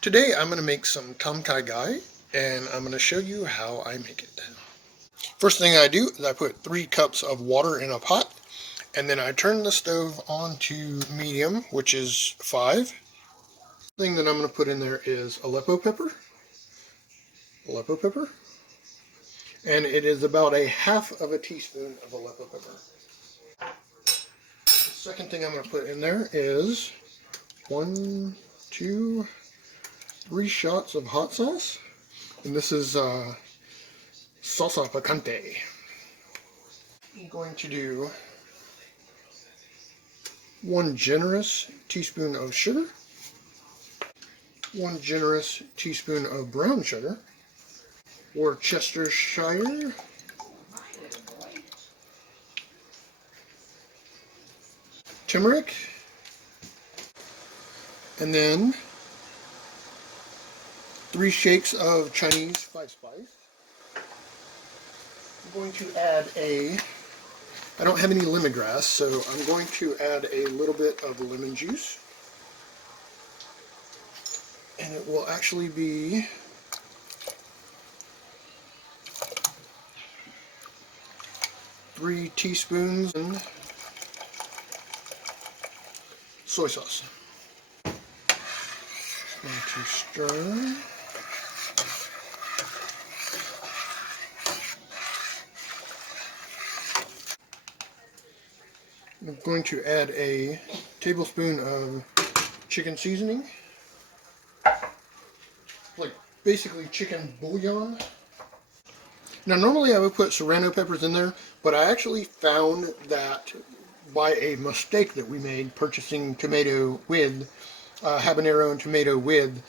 Today I'm going to make some Tom Kha Gai, and I'm going to show you how I make it. First thing I do is I put 3 cups of water in a pot, and then I turn the stove on to medium, which is 5. The thing that I'm going to put in there is Aleppo pepper, and it is about a half of a teaspoon of Aleppo pepper. The second thing I'm going to put in there is 1, 2, 3 shots of hot sauce, and this is salsa picante. I'm going to do 1 generous teaspoon of sugar, 1 generous teaspoon of brown sugar, or Chestershire, turmeric, and then 3 shakes of Chinese 5-spice. I'm going to add I don't have any lemongrass, so I'm going to add a little bit of lemon juice. And it will actually be 3 teaspoons of soy sauce. Going to stir. I'm going to add a tablespoon of chicken seasoning, like basically chicken bouillon. Now normally I would put serrano peppers in there, but I actually found that by a mistake that we made purchasing tomato with habanero and tomato with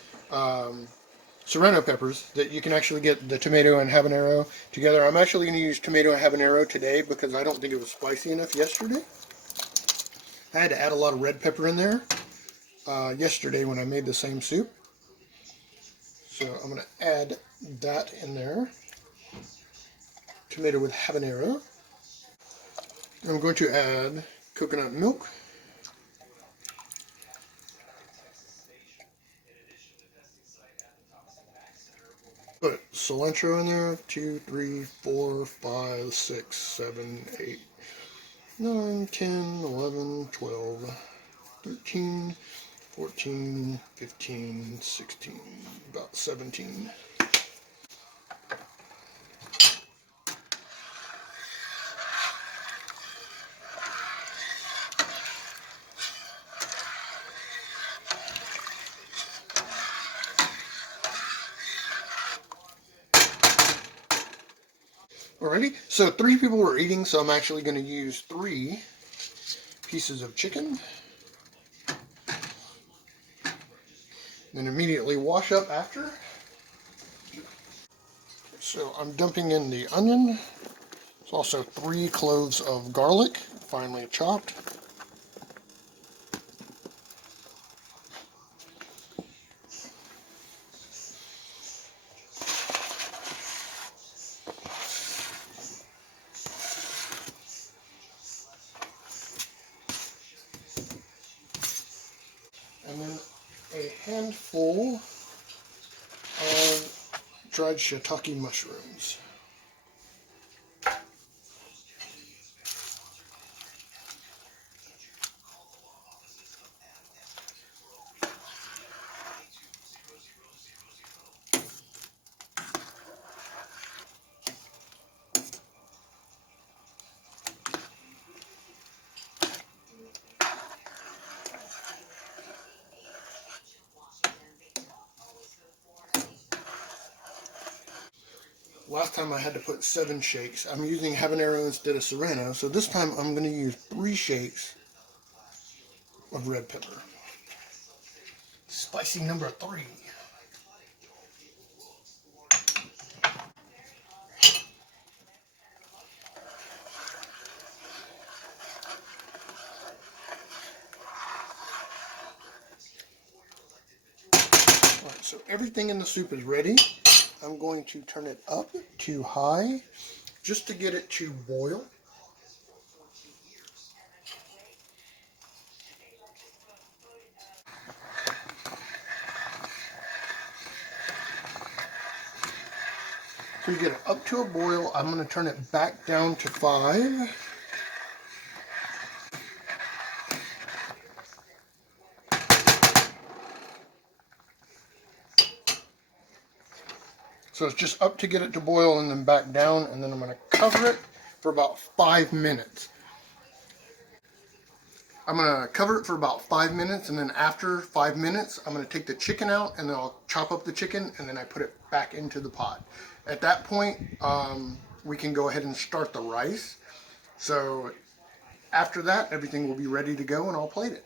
serrano peppers, that you can actually get the tomato and habanero together. I'm actually going to use tomato and habanero today because I don't think it was spicy enough yesterday. I had to add a lot of red pepper in there yesterday when I made the same soup. So I'm going to add that in there. Tomato with habanero. I'm going to add coconut milk. Put cilantro in there. 2, 3, 4, 5, 6, 7, 8, 9, 10, 11, 12, 13, 14, 15, 16, about 17. Alrighty, so 3 people were eating, so I'm actually going to use 3 pieces of chicken. Then immediately wash up after. So I'm dumping in the onion. There's also 3 cloves of garlic, finely chopped. And then a handful of dried shiitake mushrooms. Last time I had to put 7 shakes. I'm using habanero instead of serrano, so this time I'm going to use 3 shakes of red pepper. Spicy number 3. Alright, so everything in the soup is ready. I'm going to turn it up to high just to get it to boil. So you get it up to a boil. I'm going to turn it back down to 5. So it's just up to get it to boil and then back down, and then I'm going to cover it for about 5 minutes. I'm going to cover it for about 5 minutes, and then after 5 minutes, I'm going to take the chicken out, and then I'll chop up the chicken, and then I put it back into the pot. At that point, we can go ahead and start the rice. So after that, everything will be ready to go, and I'll plate it.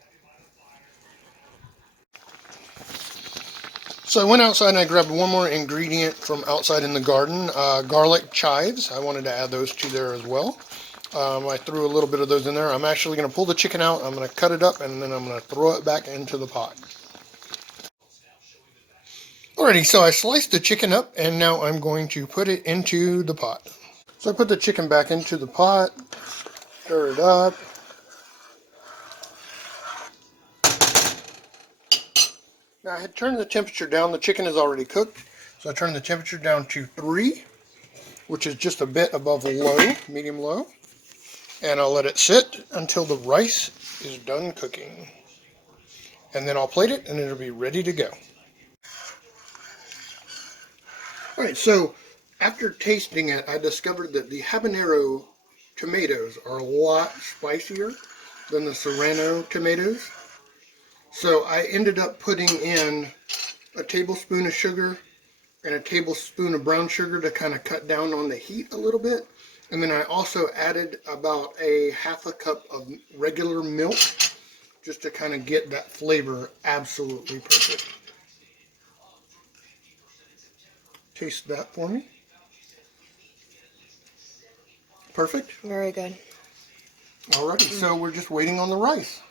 So I went outside and I grabbed one more ingredient from outside in the garden, garlic chives. I wanted to add those two there as well. I threw a little bit of those in there. I'm actually going to pull the chicken out, I'm going to cut it up, and then I'm going to throw it back into the pot. Alrighty, so I sliced the chicken up, and now I'm going to put it into the pot. So I put the chicken back into the pot, stir it up. Now I had turned the temperature down. The chicken is already cooked, so I turned the temperature down to 3, which is just a bit above low, medium low. And I'll let it sit until the rice is done cooking. And then I'll plate it, and it'll be ready to go. Alright, so after tasting it, I discovered that the habanero tomatoes are a lot spicier than the serrano tomatoes. So I ended up putting in a tablespoon of sugar and a tablespoon of brown sugar to kind of cut down on the heat a little bit. And then I also added about a half a cup of regular milk just to kind of get that flavor absolutely perfect. Taste that for me. Perfect. Very good. Alrighty, so we're just waiting on the rice.